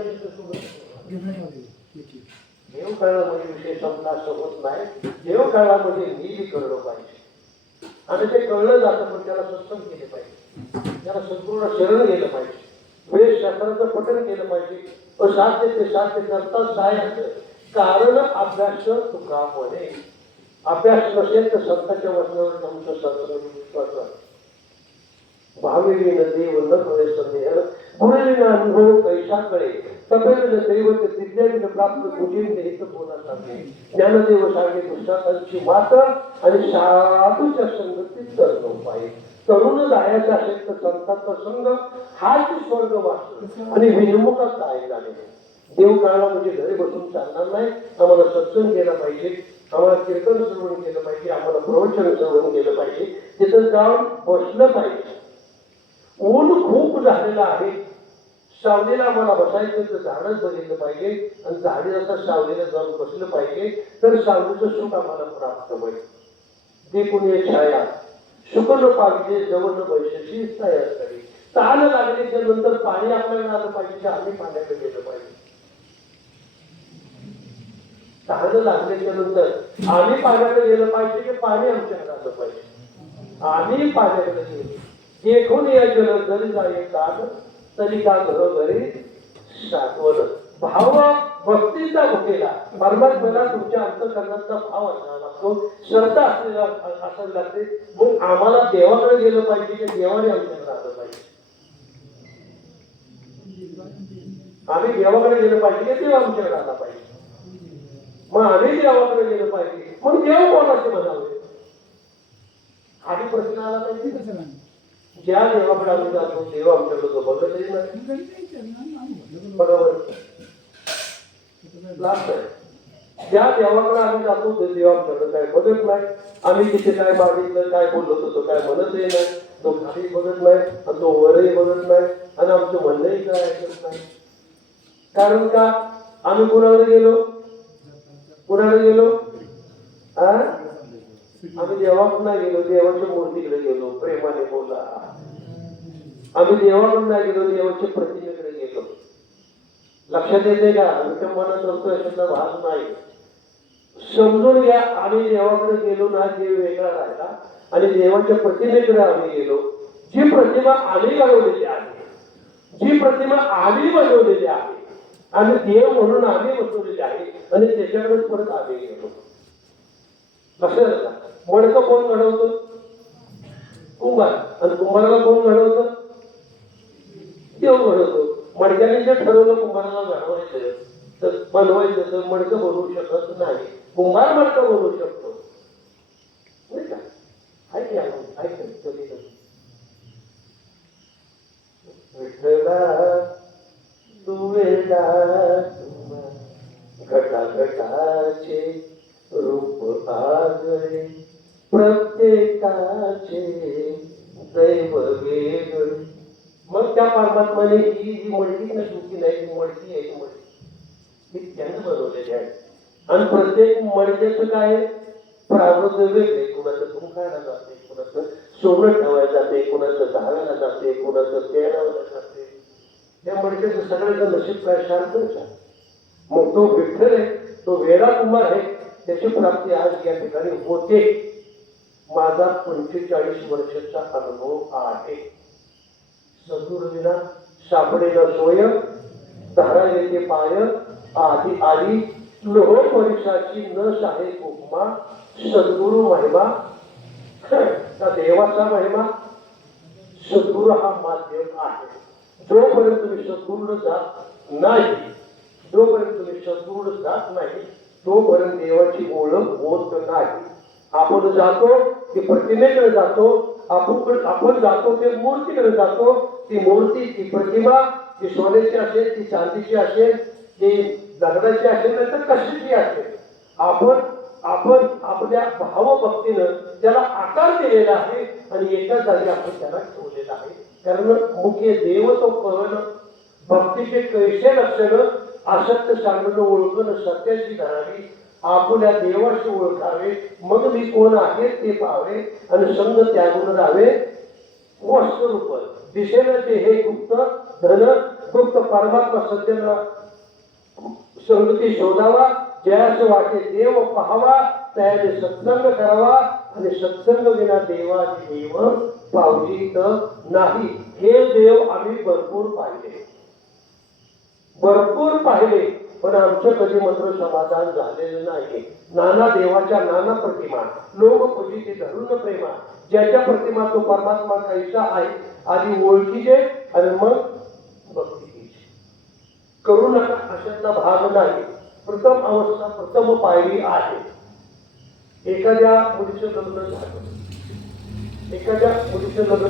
देव कळलं म्हणजे विषय संपला असं होत नाही. देव कळला म्हणजे मी कळलं पाहिजे आणि ते कळलं जातं पण त्याला सत्संग केले पाहिजे, त्याला संपूर्ण शरण गेलं पाहिजे, वेद शास्त्राचं पठण केलं पाहिजे. असाध्य ते साध्य करता साहाय्य कारण अभ्यास तुका म्हणे. अभ्यास नसेल तर संतांच्या वचनावर तुमचं सत्संग विश्वास भावेन देव न कळे संदेह गुरुविन अनुभव कैसा कळे तपेन दैवत दिव्याविन प्राप्त गुरुजीन देहित बोला सांगे. ज्ञानदेव सांगे पुस्तकांची मात्र आणि साधूच्या संगतीत तरुण पाहिजे. तरुण जायचं असेल तर संतांचा संघ हाच स्वर्ग वाचतो आणि विनमुखात काय झाले. देव काळाला म्हणजे घरी बसून चालणार नाही. आम्हाला सत्संग केला पाहिजे, आम्हाला कीर्तन श्रवण केलं पाहिजे, आम्हाला प्रवचन श्रवण केलं पाहिजे, तिथं जाऊन बसलं पाहिजे. ऊन खूप झालेलं आहे, सावलीला आम्हाला बसायचं तर झाडच बघितलं पाहिजे आणि झाडी आता सावलीला जाऊन बसलं पाहिजे तर सावलीचं सुख आम्हाला प्राप्त होईल. ते कुणी छाया सुकन पाहिजे जवळ बैशाची छाया असावी. ताण लागल्याच्या नंतर पाणी आपल्याला आलं पाहिजे की आम्ही पाण्याकडे गेलं पाहिजे. ताण लागल्याच्या नंतर आम्ही पाण्याकडे गेलं पाहिजे की पाणी आमच्याकडे आलं पाहिजे. आम्ही पाण्याकडे गेलो देखून या गेलं जरी जाईल ताण तरी का घरोघरी साठवण. भाव भक्तीचा भुकेला परमात्म्याला तुमच्या अंतःकरणाचा भाव असावा लागतो, श्रद्धा असलेला असावी लागते. मग आम्हाला देवाकडे गेलं पाहिजे की देवाने आमच्याकडे आलं पाहिजे. आम्ही देवाकडे गेलं पाहिजे की देव आमच्याकडे आला पाहिजे. मग आम्ही देवाकडे गेलं पाहिजे मग देव कोणाचे म्हणावे आधी प्रश्न आला पाहिजे. ज्या देवाकडे आम्ही जातो देव आमच्याकडे बघतही नाही, बरोबर लागत. ज्या देवाकडे आम्ही जातो ते देव आमच्याकडे काय बघत नाही. आम्ही तिथे काय मागितलं काय बोललो होतो काय म्हणतही नाही. तो खाली बघत नाही आणि तो वरही बघत नाही आणि आमचं म्हणणंही काय ऐकत नाही. कारण का आम्ही कुणाकडे गेलो, कुणाकडे गेलो, आम्ही देवाकडे नाही गेलो, देवाच्या मूर्तीकडे गेलो. प्रेमाने बोला, आम्ही देवाकडे नाही गेलो, देवाच्या प्रतिमेकडे गेलो. लक्षात येते का? विटंबना करतो याचा भाग नाही. समजून घ्या, आम्ही देवाकडे गेलो ना, देव वेगळा राहिला आणि देवाच्या प्रतिमेकडे आम्ही गेलो. जी प्रतिमा आम्ही घडवलेली आहे, जी प्रतिमा आम्ही बनवलेली आहे आणि देव म्हणून आम्ही बसवलेले आहे आणि त्याच्याकडेच परत आम्ही गेलो. लक्षात का? मडकं कोण घडवतो? कुंभार. आणि कुंभाराला कोण घडवतं? देव घडवतो. मडक्याने जे ठरवलं कुंभाराला घडवायचं तर बनवायचं तर मडकं बनवू शकत नाही. कुंभार मडकं बनवू शकतो नाही का? विठ्ठला तू वेगळा घटा घटाचे रूप आगळे प्रत्येकाचे दैव वेगळे. मग त्या परमात्माने ही जी मडकी ना सुखी नाही ती मडकी आहे, मडकी ही त्यानं बनवलेली आहे. आणि प्रत्येक मडक्याचं काय प्रारब्ध वेगळे. कुणाचं धुमकायला जाते, कुणाचं सोनं ठेवायला जाते, कुणाचं धावायला जाते, कुणाचं तेलावला जाते. त्या मडक्याचं सगळ्याचं नशीब काय शांतच आहे. मग तो विठ्ठल आहे, तो वेडा कुमार आहे, त्याची प्राप्ती आज या ठिकाणी होते. माझा 45 वर्षाचा अनुभव आहे. सद्गुरुविना सापडेला सोय धारा येते पाय आधी आली लोह परीक्षाची न शाहे उपमा. सद्गुरु महिमा त्या देवाचा महिमा. सद्गुरु हा माध्यम आहे. जोपर्यंत तुम्ही सद्गुरूला जात नाही, जोपर्यंत तुम्ही सद्गुरूला जात नाही तोपर्यंत देवाची ओळख होत नाही. आपण जातो ती प्रतिमेकडे जातो, आपण जातो ते मूर्तीकडे जातो. ती मूर्ती, ती प्रतिमा, ती सोन्याची असेल, ती चांदीची असेल, ती दगडाची असेल, तर कशाची असेल, आपण आपल्या भावभक्तीनं त्याला आकार दिलेला आहे आणि एका जागी आपण त्याला ठेवलेला आहे. कारण मुख्य देव तो कळण, भक्तीचे कैसे लक्षण, असत्य सांगणं ओळखणं, सत्याची धरावी, आपल्या देवाशी ओळखावे, मग मी कोण आहे ते पाहावे आणि संग त्यागून राहावे. वस्तुरूप दिसेल ते हे गुप्त धन गुप्त परमात्मा सज्जन संगती शोधावा, जयास वाटे देव पाहावा, त्याने सत्संग करावा आणि सत्संग विना देवाचे देव पावजीत नाही. हे देव आम्ही भरपूर पाहिले पण आमचं कधी मात्र समाधान झालेलं नाही. नाना देवाच्या नाना प्रतिमा लोक पूजिते धरून प्रेमा, ज्याच्या प्रतिमा तो परमात्मा कैसा आहे आधी ओळखीचे आणि मग भक्तीचे. करू नका अशातला भाग नाही. प्रथम अवस्था प्रथम पायरी आहे. एखाद्या मुलीचं लग्न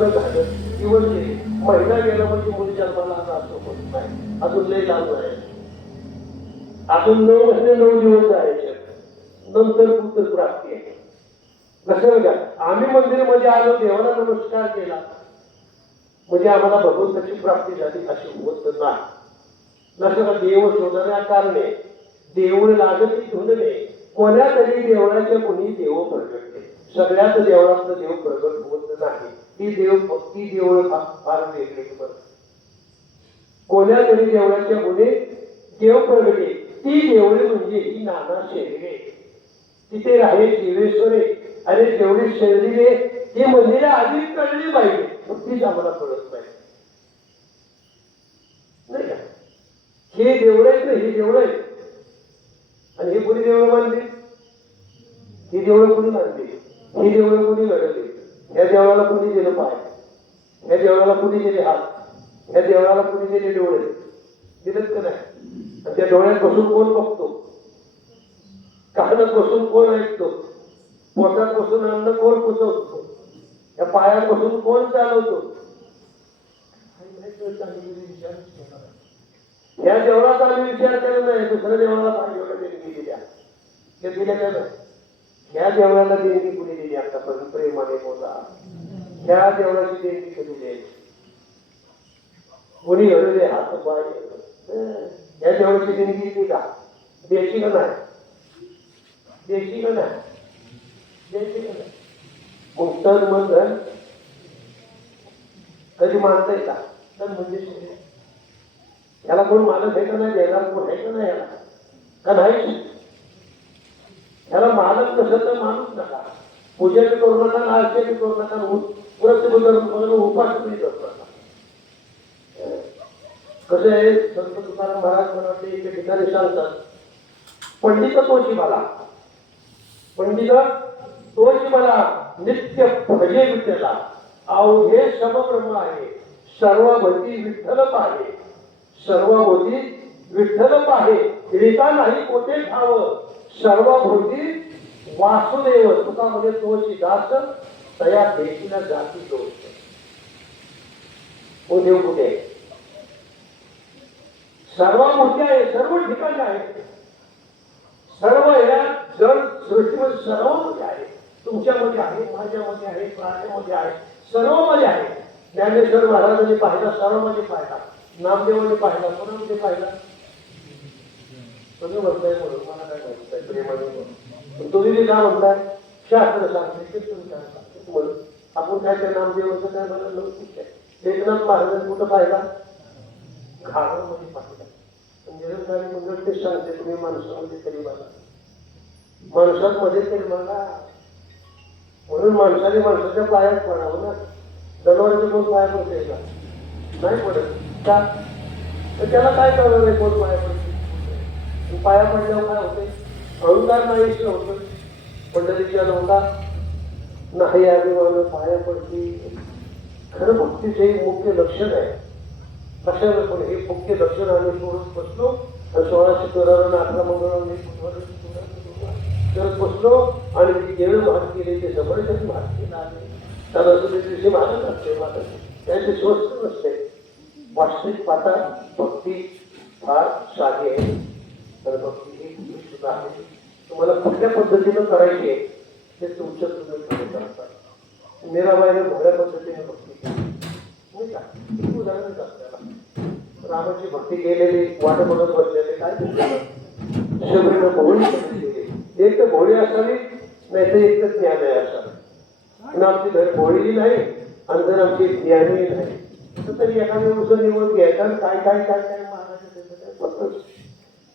झालं दिवस गेले, महिना गेला म्हणजे मुली जन्माला असं होत नाही. अजून लय लांब आहे. अजून 9 महिने 9 दिवस जायचे, नंतर पुत्र प्राप्ती आहे. कसं का आम्ही मंदिरामध्ये आलो, देवाला नमस्कार केला म्हणजे आम्हाला भगवंताची प्राप्ती झाली अशी होत नाही. नसं देव शोधण्या कारणे देऊळ लागती धुंदणे, कोण्या तरी देवळाच्या कोणी देव प्रगटते. सगळ्याच देवळातलं देव प्रगट होत नाही. ती देवळ फार वेगळी. कोण्या तरी देवळाच्या कोणी देव प्रगटे, ती देवळे म्हणजे ही नाना शरीरे. तिथे राहिले जीवेश्वरे. अरे जेवढी शरीरे ती मंदिरं आधीच कळली पाहिजे, तीच आम्हाला कळत नाही का. हे देवळ आहेत ना, ही देवळ आहेत. आणि ही कोणी देवळं बांधली? ही देवळं कोणी बांधली? ही देवळं कोणी घडवली? या देवळाला कोणी दिलं पाय? या देवळाला कोणी दिले हात? या देवळाला कोणी दिले डोळे? दिलेत का नाही? आणि त्या डोळ्यात बसून कोण बघतो? कानात बसून कोण ऐकतो? पोटात बसून अन्न कोण पोचवतो? या पायात बसून कोण चालवतो? या देवळाचा आम्ही विचार केला नाही. दुसऱ्या देवळाला पाहिजे देणगी दिल्या, ते दिल्या काय नाही. ह्या देवळाला देणगी कुणी दिली आतापर्यंत? प्रेमाने बोला. ह्या देवळाची देणगी कधी द्यायची? कोणी घडले हात पाय? या देवळाची देणगी दिली का? द्यायची का नाही? द्यायची का नाही? द्यायची का नाही? मग तर मग कधी मानता येईल का? तर म्हणजे याला कोण मालक आहे का नाही? देणार कोण आहे का नाही? याला का नाही? याला मालक नसेल तर माणूस नका. पूजा बी करू नका, नाश्ते बी करू नका, व्रत बी करू नका, उपास बी करू नका. कसं आहे, संत तुकाराम महाराज म्हणाले एके ठिकाणी सांगतात, पंडित तोची मला नित्य भजे विठ्ठला, अवघे समब्रह्म आहे, सर्वभूती विठ्ठल पाहे. सर्वभूती विठ्ठल पाहे, रीता नाही कोठे ठाव, सर्वभूती वासुदेव. तुका म्हणजे तोची दास, तया देशीला जाती दोष. हो देव कुठे? सर्वभूती आहे, सर्व ठिकाणी आहे. सर्व या जग सृष्टीमध्ये सर्वमध्ये आहे. तुमच्यामध्ये आहे, माझ्यामध्ये आहे, प्राण्यामध्ये आहे, सर्वमध्ये आहे. ज्ञानेश्वर महाराजांनी पाहिला, सर्वमध्ये पाहिला. नामदेवांनी पाहिला, कोणामध्ये पाहिला? तुम्ही म्हणताय म्हणून मला काय म्हणताय प्रेमाने. तुम्ही काय म्हणताय? शास्त्र सांगते, कीर्तन सांगते म्हणून आपण काय त्या नामदेवाचं काय म्हणत नव्हतं. एकनाथ महाराजांनी कुठं पाहिला? घागामध्ये पाहिला. निरंकारी मंडळ ते सांगते, तुम्ही माणसामध्ये तरी बघा, माणसांमध्ये तरी बघा. म्हणून माणसाने माणसाच्या पायात पडावं ना. जनावरांच्या कोण पाया पडते का? नाही पडत का? तर त्याला काय कळलं नाही कोण पाया पडते. पाया पडल्यावर काय होते? अहंकार नाहीच होतं. पंढरीच्या नौका नाही अभिमान पाया पडते. खरं भक्तीचे मुख्य लक्षण आहे. कशाला पण हे मुख्य लक्षण आम्ही सोडून बसलो आणि 1613 18 मंगळवार करत बसलो आणि जेवढं महाग केले ते जबरदस्त महाग केला आहे. त्याला दिवशी महाग असते मात्र त्याचे स्वस्त नसते. वास्तविक पाहता भक्ती फार साधी आहे. तर भक्ती ही सुद्धा आहे. तुम्हाला कुठल्या पद्धतीनं करायची आहे ते तुमच्या तुम्ही करतात. मीराबाईने भोळ्या पद्धतीने भक्ती केली नाही का? उदाहरणच आपल्याला रामाची भक्ती केलेली वाट बघत बसलेले काय शबरीनं भोळी केली. एक तर भोळी असावी, नाही तर एक तर ज्ञान आहे असावी. आणि आमची घर भोळी नाही आणि जर आमची ज्ञानी नाही तरी एखाद्या दिवस निवड घ्यायचा काय काय काय काय महाराज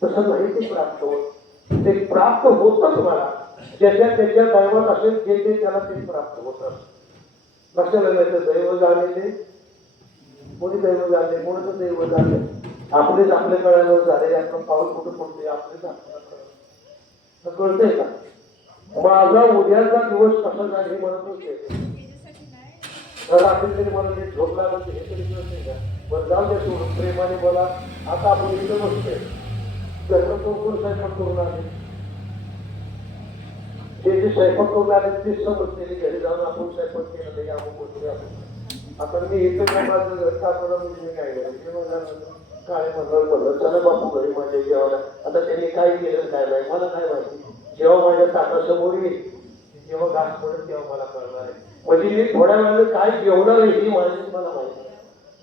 तसं नाही ते प्राप्त होत ते प्राप्त होतं तुम्हाला ज्याच्या त्याच्या दैवात असेल जे ते त्याला ते प्राप्त होतं लक्षात आलं तर दैव जाणे ते कोणी दैव झाले कोणाचं दैव झाले आपलेच आपल्या कळायला झाले आपण पाऊल कुठं पडतोय आपलेच आपल्याला कळतंय का माझा उद्याचा दिवस कसा जाईल हे म्हणत होते रात्री मला जे झोप लागत हे तरी कळत का बरं जाऊ द्या सोडून प्रेमाने बोला आता आपण इथं बसतोय कोण स्वयंपाक करून आले जे स्वयंपाक करून आले ते समजते घरी जाऊन आपण स्वयंपाक केला नाही आपण बोलतोय आपण आता मी इथं काय माझं घर कापडा म्हणजे काय काय म्हणलं चला बापू घरी माझ्या जेवायला आता त्यांनी काय केलं काय नाही मला काय माहिती जेव्हा माझ्या ताटासमोर येईल जेव्हा घास पडेल तेव्हा मला कळणार आहे म्हणजे मी थोड्या वेळाने काय जेवणार आहे ही माझीच मला माहिती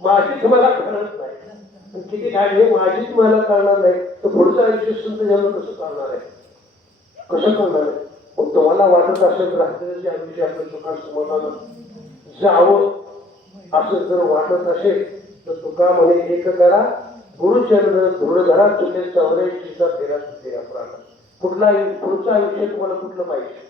माझीच मला कळत नाही किती काय हे माझीच मला कळणार नाही तर पुढचं आयुष्य सुद्धा जन्म कसं करणार आहे कसं करणार आहे मग तुम्हाला वाटत असेल राहतेच आयुष्य आपलं सुखा समाधान जावं असं जर वाटत असेल तर तुका म्हणे एक करा गुरुचरण धुळधरा तुझे 84चा फेरा सुटे प्राण कुठला पुढचं आयुष्य तुम्हाला कुठलं पाहिजे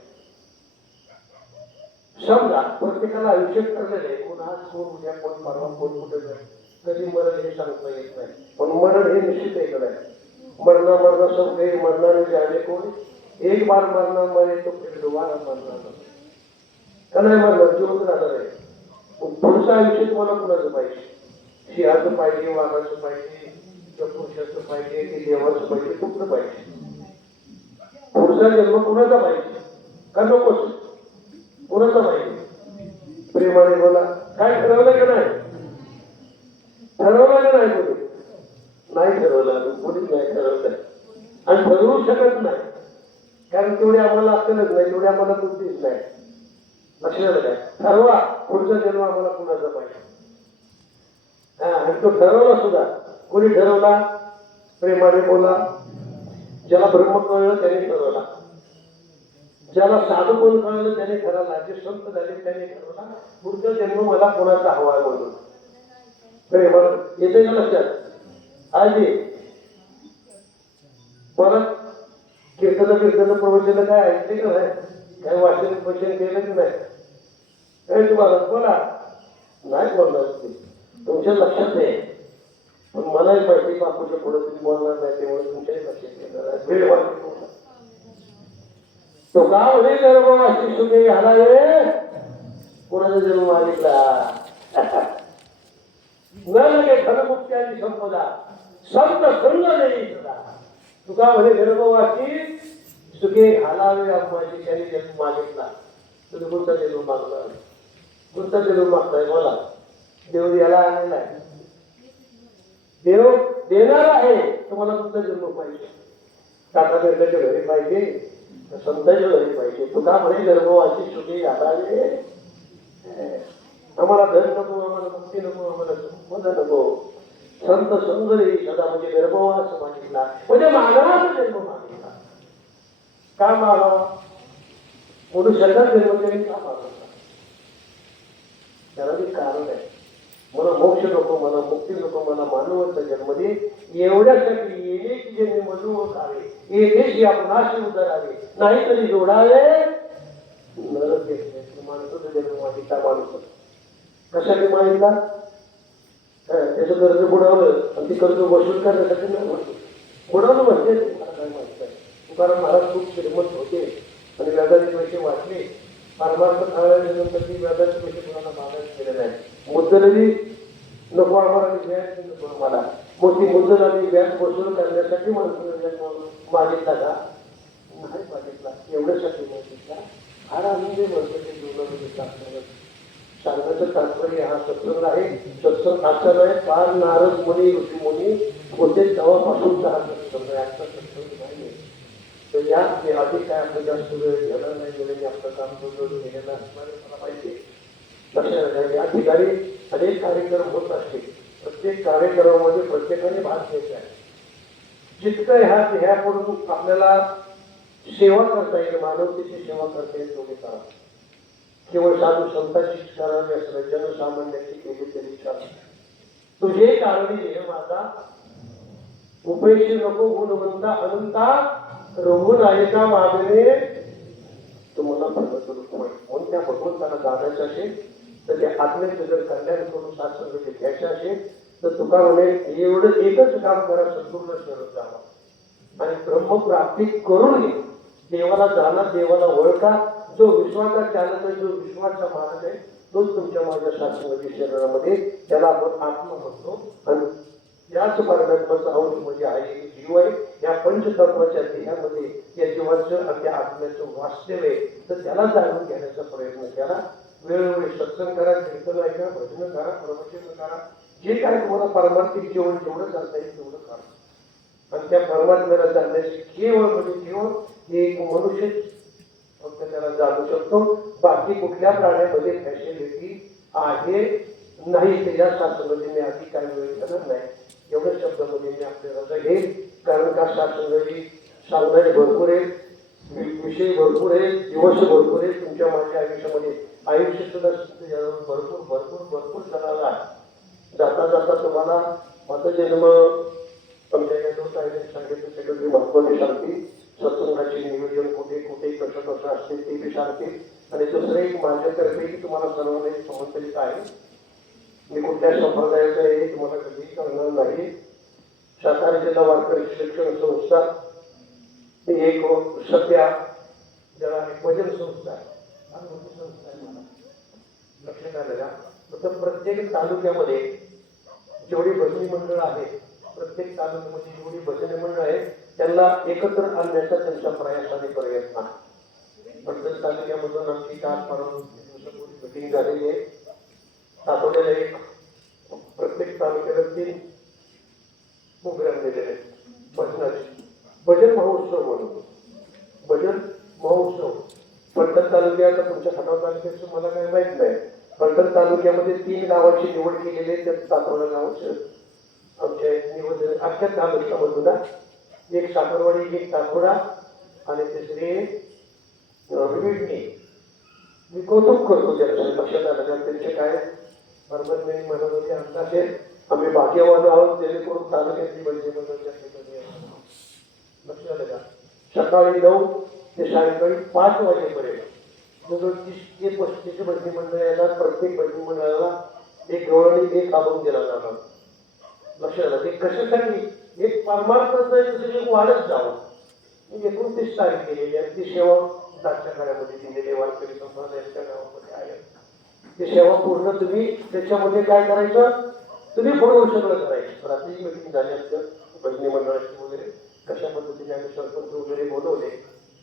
समजा प्रत्येकाला आयुष्य ठरलेलं आहे कोण आज कोण उद्या कोण परवा कोण कुठे जाईल कधी मरण हे सांगता येत नाही पण मरण हे निश्चित ऐकलं आहे मरणा सब गए मरणाने जाने कोण एक बार मरना मरे तो फिर दोबारा मरना का नाही मरणार जीवन राहणार आहे पुढचं आयुष्य तुम्हाला कुणाचं पाहिजे सिंहाचं पाहिजे वाघाचं पाहिजे किंवा पुरुषाचं पाहिजे की देवाचं पाहिजे कुठलं पाहिजे पुढचा जन्म कुणाचा पाहिजे का नकोच कुणाचा पाहिजे प्रेमाने बोला काय ठरवलं का नाही ठरवलं का नाही कोणी नाही ठरवलं कोणीच नाही ठरवलं आणि ठरवू शकत नाही कारण तेवढी आम्हाला अक्कलच नाही तेवढी आम्हाला बुद्धीच नाही लक्षात काय ठरवा पुढचा जन्म आम्हाला कुणाचा पाहिजे हा आणि तो ठरवला सुद्धा कोणी ठरवला प्रेमाने बोला ज्याला ब्रह्म कळलं त्याने ठरवला ज्याला साधू कोण कळलं त्याने ठरवला जे संत झाले त्याने ठरवला पुढचा जन्म मला कोणाचा हवा आहे म्हणून प्रेमाने येते का लक्षात आधी परत कीर्तन प्रवचन काय ऐकते का नाही काय वाचन वचन केलं की नाही काय तुम्हाला बोला नाही बोलणार तुमच्या लक्षात आहे पण मलाही माहिती बापूच्या पुढे तुम्ही बोलणार नाही त्यामुळे तुमच्याही लक्षात वेळ वाटतो तो का म्हणे गर्भवासी सुखे घालावे कोणाचा जन्म मागितला न फलमुक्त्याची संपदा संत संग नाही सदा तुका म्हणे गर्भवासी सुखे घालावे अम्माची त्यांनी जन्म मागितला तुम्ही कोणता जन्म मागला कोणता जन्म मागताय मला देव याला आलेला आहे देव देणार आहे तुम्हाला कोणता जन्म पाहिजे काका बेटाच्या घरी पाहिजे संतांच्या घरी पाहिजे तुका म्हणे गर्भवासी सुखे घालावे आम्हाला धन नको आम्हाला मुक्ती नको आम्हाला मद नको संत सुंदरी सदा म्हणजे गर्भवास मागितला म्हणजे मानवाचा जन्म मागितला का मागावा मनुष्याचा जन्म त्यांनी का मागवला त्याला एक कारण आहे मला मोक्ष नको मला मुक्ती नको मला मानवाचा जन्म दे एवढ्यासाठी येणे की जे मी मनोवत आहे येणेशी आपणाशी उदरावे नाही तरी जोडावे नरक घेतले माणसाचा जन्म मागितला माणूस कशाने मागितला त्याचं कर्ज बुडवलं आणि ते कर्ज वसूल करण्यासाठी नाही बुडवलं म्हणजे मला काय माहित आहे तुकाराम महाराज खूप श्रीमंत होते आणि व्याजाचे पैसे वाचले परमार्थ खाण्यानंतर ती व्याजाचे पैसे कोणाला मागायला केले नाही मुद्दलही नको आम्हाला व्याज नको आम्हाला मग ती मुद्दल आणि व्याज वसूल करण्यासाठी माणसाला मागितला का नाही मागितला एवढ्यासाठी मागितला फार आनंद म्हणतो ते जीवनामध्ये सांगण्याचं तात्पर्य हा सत्संग आहे सत्संग असा नाही फार नारद मुनी ऋषी मुनी होते तेव्हापासूनचा हा सत्संग आहे आजचा सत्संग नाही तर या अधिक काय आपलं जास्त वेळ गेला नाही गेले आपलं काम केलेलं असणार मला माहिती लक्षात या ठिकाणी अनेक कार्यक्रम होत असतील प्रत्येक कार्यक्रमामध्ये प्रत्येकाने भाग घ्यायचा आहे जितकं ह्याकडून आपल्याला सेवा करता येईल मानवतेची सेवा करता येईल तुम्ही करा केवळ साधू संतांची करावी असं जनसामान्याची केली तरी चालते. तुझे कारणी देह माझा उपैशी नको गुणवंता अनंता रघुन नायका मागणे तुम्हाला प्रगत म्हणून त्या भगवंताला जाणायचं असेल तर त्या आत्म्याचं जर कल्याण करून सात्संगती घ्यायचं असेल तर तुका म्हणे एवढं एकच काम करा, संपूर्ण शरद जावा आणि ब्रह्मप्राप्ती करून घे. देवाला जाणा, देवाला ओळखा. जो विश्वाचा चालक आहे, जो विश्वाचा मालक आहे, तोच तुमच्या माझ्या सात्संगती शरीरामध्ये, त्याला आपण आत्मा म्हणतो. आणि याच परमात्म्याचा अंश म्हणजे आहे जीव आहे. या पंचतत्वाच्या देहामध्ये या जीवाचं आणि त्या आत्म्याचं वास्तव्य आहे. तर त्याला जाणून घेण्याचा प्रयत्न केला. वेळोवेळी सत्संग करा, कीर्तन ऐका, भजन करा, प्रवचन करा. जे काय तुम्हाला पारमार्थिक जीवन जेवढं करता येईल तेवढं करा. आणि त्या परमात्म्याला जाणण्याची केवळ म्हणजे केवळ एक मनुष्य फक्त त्याला जाणू शकतो. बाकी कुठल्या प्राण्यामध्ये फॅसिलिटी आहे नाही. त्याच्या शास्त्रमध्ये आधी काही वेळ करत नाही. एवढ्या शब्दामध्ये मी आपली रजा घेईल. कारण का शास्त्रजी सांगणारे भरपूर आहेत, विषय भरपूर आहेत, दिवस भरपूर आहेत. तुमच्या माझ्या आयुष्यामध्ये आयुष्य सुद्धा भरपूर भरपूर भरपूर झाला. जाता जाता तुम्हाला माझा जन्म आमच्या या दोन ताईने सांगितलं सेक्रेटरी महत्वाची सांगतील. सत्संगाचे नियोजन कुठे कुठे कसं कसं असते ते बी सांगतील. आणि दुसरं एक माझ्यातर्फे की तुम्हाला सर्वांना समजलेच आहे. मी कुठल्या संप्रदायाचं आहे तुम्हाला कधीही कळणार नाही. सातारा जिल्हा वारकरी शिक्षण संस्था ही एक सध्या ज्याला एक भजन संस्था आहे. संस्था आहे मला लक्षात आलं का. तर प्रत्येक तालुक्यामध्ये जेवढी भजनी मंडळ आहेत, प्रत्येक तालुक्यामध्ये जेवढी भजनी मंडळ आहे त्यांना एकत्र आणण्याचा त्यांचा प्रयास आणि प्रयत्न आहे. प्रत्येक तालुक्यामधून आमची काल परवा दिवसापूर्वी मिटिंग झालेली आहे. आठवड्याला एक प्रत्येक तालुक्याला 3 प्रोग्राम दिलेले आहेत भजनाचे. भजन महोत्सव म्हणून भजन महोत्सव पलटण तालुक्यात, तुमच्या खटाव तालुक्याचं मला काही माहित नाही. पलटण तालुक्यामध्ये 3 गावाची निवड केलेली आहे. त्यात सातवडा गावाचं आमच्या निवड अख्ख्या तालुक्यामधून एक साखरवाडी, एक सातवडा आणि तिसरे विडणी. मी कौतुक करतो त्यांचं. लक्षात आलं का त्यांचे काय बरोबर मी म्हणत होते आमच्याचे आम्ही भाग्यवान आहोत जेणेकरून तालुक्यातली म्हणजे लक्षात आलं का. सकाळी 9 ते सायंकाळी 5 वाजेपर्यंत जवळ 30 ते 35 भजनी मंडळ येतात. प्रत्येक भजनी मंडळाला एक गवळणी एक अभंग दिला जाणार. लक्षात आलं. ते कशासाठी एक परमार्थच नाही तसं एक वाढत जावं. 29 तारीख केलेली आहे. ती सेवा दाटच्या काळामध्ये दिलेली वारकरी संप्रदायाच्या गावामध्ये आहे. ती सेवा पूर्ण तुम्ही त्याच्यामध्ये काय करायचं, तुम्ही बरोबर सगळं करायचं. रात्री मिटिंग झाली असतं भजनी मंडळाची वगैरे कशा पद्धतीने आम्ही सरपंच वगैरे बोलवले,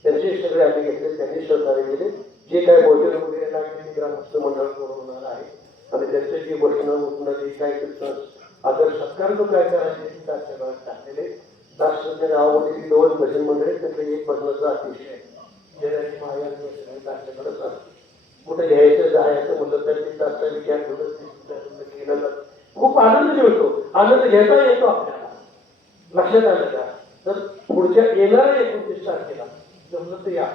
त्यांचे सगळे आम्ही घेतले, त्यांनी सहकार्य केले. जे काय भोजन वगैरे लागले ग्रामस्थ मंडळ बोलवणार आहे आणि त्यांचे जे बसणं उठणं जे काय त्याचं आदर सत्कार जो काय करायचे ते दासच्या गावात टाकलेले. दासच्या गावामध्ये 2 भजन मंडळ आहेत. त्यातलं एक भजनाचा अतिशय जयाची माया दासच्याकडेच असते. कुठे घ्यायचं जायचं म्हणलं तर ते दासचा विचार केला जातो. खूप आनंद मिळतो. आनंद घेता येतो आपल्याला. लक्षात आलं का. तर पुढच्या येणाऱ्या 29 तारखेला जमलं तर या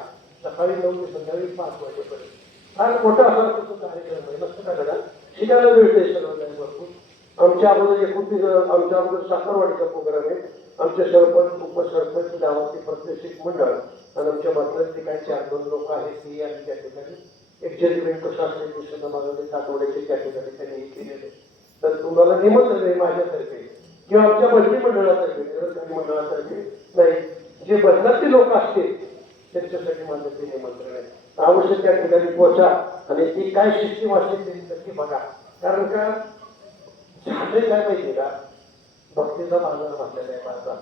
सकाळी 9 ते संध्याकाळी 5 वाजेपर्यंत फार मोठा असा कार्यक्रम आहे. लक्षात आलं का. शिकायला मिळते सर्व काही भरपूर. आमच्या अगोदर 29 आमच्या अगोदर साखरवाडीचा प्रोग्राम आहे. आमचे सरपंच उपसरपंच गावाचे प्रत्येक मंडळ आणि आमच्या बदलातले काही 4-2 लोक आहेत ती आणि त्या ठिकाणी एक जजमेंट कसं असते दुसऱ्या माझ्या आठवड्याचे त्या ठिकाणी त्यांनी हे केलेले. तर तुम्हाला निमंत्रण आहे माझ्यातर्फे किंवा आमच्या भजनी मंडळातर्फे निरंकारी मंडळातर्फे नाही, जे बदलातले लोक असतील त्यांच्यासाठी माझं ते निमंत्रण आहे. अवश्य त्या ठिकाणी पोहोचा आणि ती काय सिस्टीम असते ते नक्की बघा. कारण का झाले काय माहिती का, भक्तीचा बाजार म्हटलेला आहे माझा.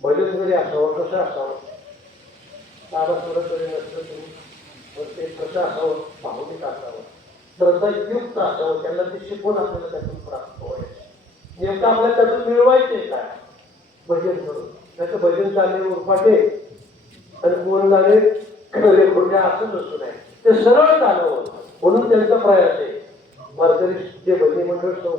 भजन जरी असावं कसं असावं, तारा सुरत जरी नसलं तरी ते कसं असावं, भावनिक असावं, श्रद्धायुक्त असावं. त्यांना ते शिकवून आपल्याला त्यातून प्राप्त व्हायचं. नेमकं आपल्याला त्यातून मिळवायचे काय भजन करून. त्याचं भजन चालणे उरपाटे आणि कोण झाले खरे खोटे असं नसू नये. ते सरळ चालवं म्हणून त्यांचा प्रयास आहे. वारकरी जे भजनी मंडळ संस्था